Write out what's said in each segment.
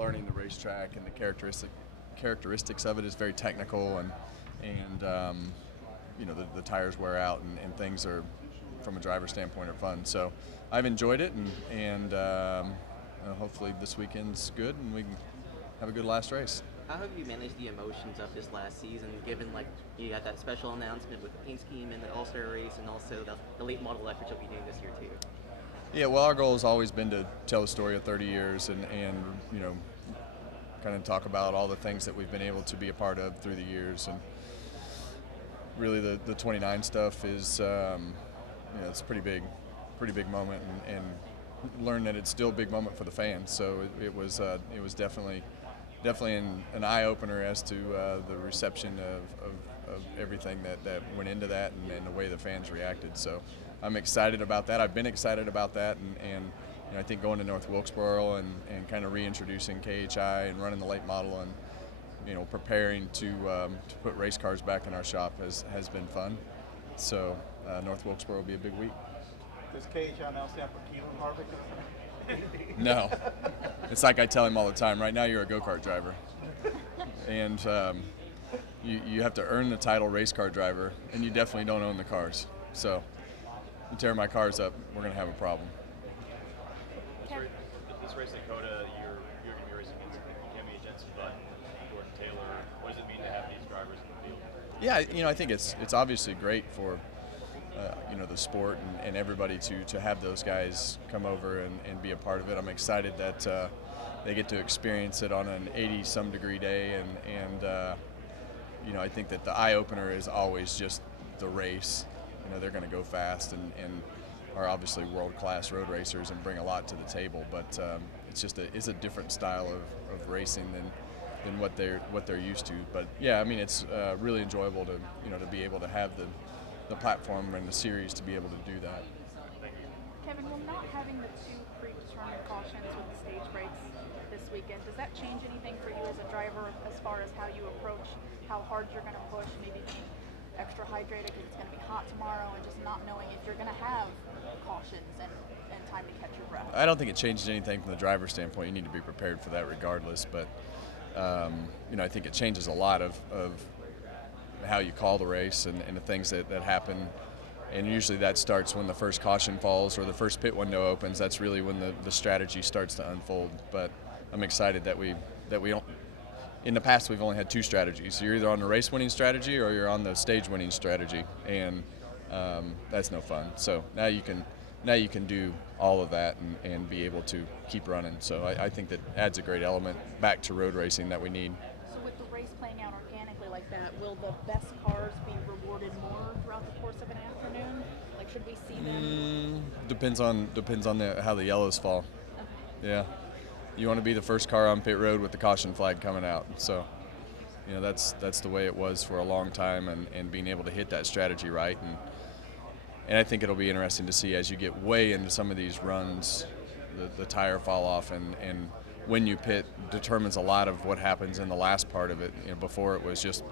learning the racetrack and the characteristics of it is very technical, and you know, the tires wear out, and things are, from a driver standpoint, are fun. So I've enjoyed it, and hopefully this weekend's good and we can have a good last race. How have you managed the emotions of this last season, given like you had that special announcement with the paint scheme and the All-Star race, and also the late model effort you'll be doing this year too? Yeah, well, our goal has always been to tell a story of 30 years and you know, kind of talk about all the things that we've been able to be a part of through the years. And really the 29 stuff is, you know, it's a pretty big moment, and learn that it's still a big moment for the fans. So it was definitely an eye-opener as to the reception of everything that went into that, and the way the fans reacted. So I'm excited about that. I've been excited about that, and you know, I think going to North Wilkesboro and kind of reintroducing KHI and running the late model, and you know, preparing to put race cars back in our shop has been fun. So North Wilkesboro will be a big week. Does KHI now stand for Kevin Harvick? No. It's like I tell him all the time, right now you're a go-kart driver. And you have to earn the title race car driver, and you definitely don't own the cars. So you tear my cars up, we're going to have a problem. This race in Dakota, you're going to be racing against Kemi, Jensen Button, Gordon Taylor. What does it mean to have these drivers in the field? Yeah, you know, I think it's obviously great for you know, the sport and everybody to have those guys come over and be a part of it. I'm excited that they get to experience it on an 80-some degree day, and you know, I think that the eye-opener is always just the race. You know, they're going to go fast and are obviously world-class road racers and bring a lot to the table, but it's a different style of racing than what they're used to. But yeah, I mean, it's really enjoyable to, you know, to be able to have the platform and the series to be able to do that. Kevin, will not having the two predetermined cautions with the stage breaks this weekend, does that change anything for you as a driver as far as how you approach how hard you're going to push, maybe being extra hydrated because it's going to be hot tomorrow, and just not knowing if you're going to have cautions and time to catch your breath? I don't think it changes anything from the driver's standpoint. You need to be prepared for that regardless, but you know, I think it changes a lot of how you call the race and the things that happen, and usually that starts when the first caution falls or the first pit window opens. That's really when the strategy starts to unfold. But I'm excited that we don't. In the past, we've only had two strategies. You're either on the race winning strategy or you're on the stage winning strategy, and that's no fun. So now you can do all of that and be able to keep running. So I think that adds a great element back to road racing that we need. Playing out organically like that, will the best cars be rewarded more throughout the course of an afternoon? Like, should we see them? Depends on how the yellows fall. Okay. Yeah, you want to be the first car on pit road with the caution flag coming out. So, you know, that's the way it was for a long time, and being able to hit that strategy right, and I think it'll be interesting to see as you get way into some of these runs, the tire fall off, and when you pit determines a lot of what happens in the last part of it. You know, before it was just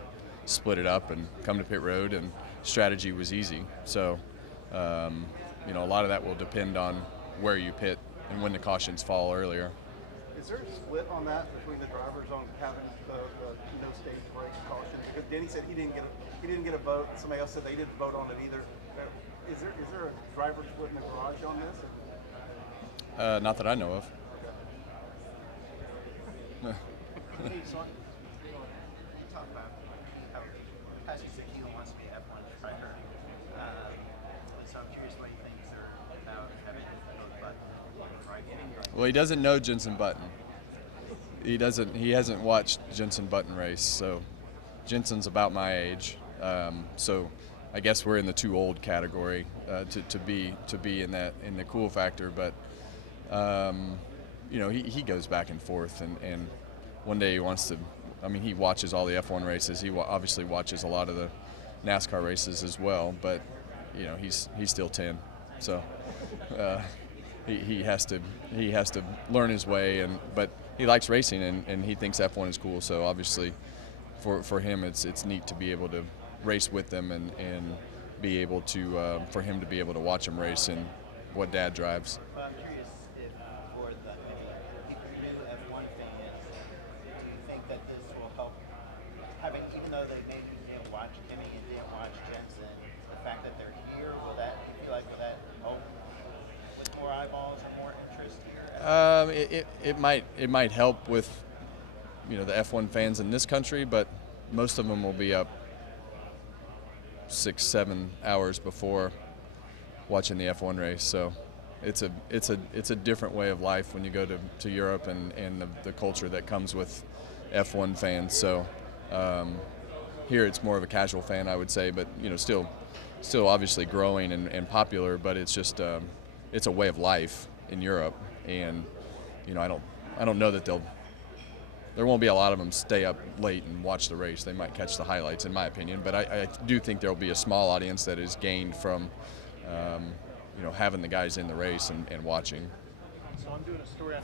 split it up and come to pit road, and strategy was easy. So, you know, a lot of that will depend on where you pit and when the cautions fall earlier. Is there a split on that between the drivers on having the no stage break caution? Because Denny said he didn't get a vote. Somebody else said they didn't vote on it either. Is there a driver split in the garage on this? Not that I know of. Hey, so you talk about how Pastor Ezekiel wants to be an F1 driver. So I'm curious what you think about having both Button driving. Well, he doesn't know Jensen Button. He hasn't watched Jensen Button race. So Jensen's about my age. So I guess we're in the too old category to be in the cool factor. But you know, he goes back and forth, and one day he wants to. I mean, he watches all the F1 races. He obviously watches a lot of the NASCAR races as well. But you know, he's still 10, so he has to learn his way. But he likes racing, and he thinks F1 is cool. So obviously, for him, it's neat to be able to race with them and be able to for him to be able to watch him race and what Dad drives. But I'm curious if for the new F1 fans, it might help with the F1 fans in this country, but most of them will be up 6-7 hours before watching the F1 race. So it's a different way of life when you go to Europe and the culture that comes with F1 fans. So here it's more of a casual fan, I would say, but still obviously growing and popular. But it's just it's a way of life in Europe, and I don't know that there won't be a lot of them stay up late and watch the race. They might catch the highlights, in my opinion, but I do think there will be a small audience that is gained from having the guys in the race and watching. So I'm doing a story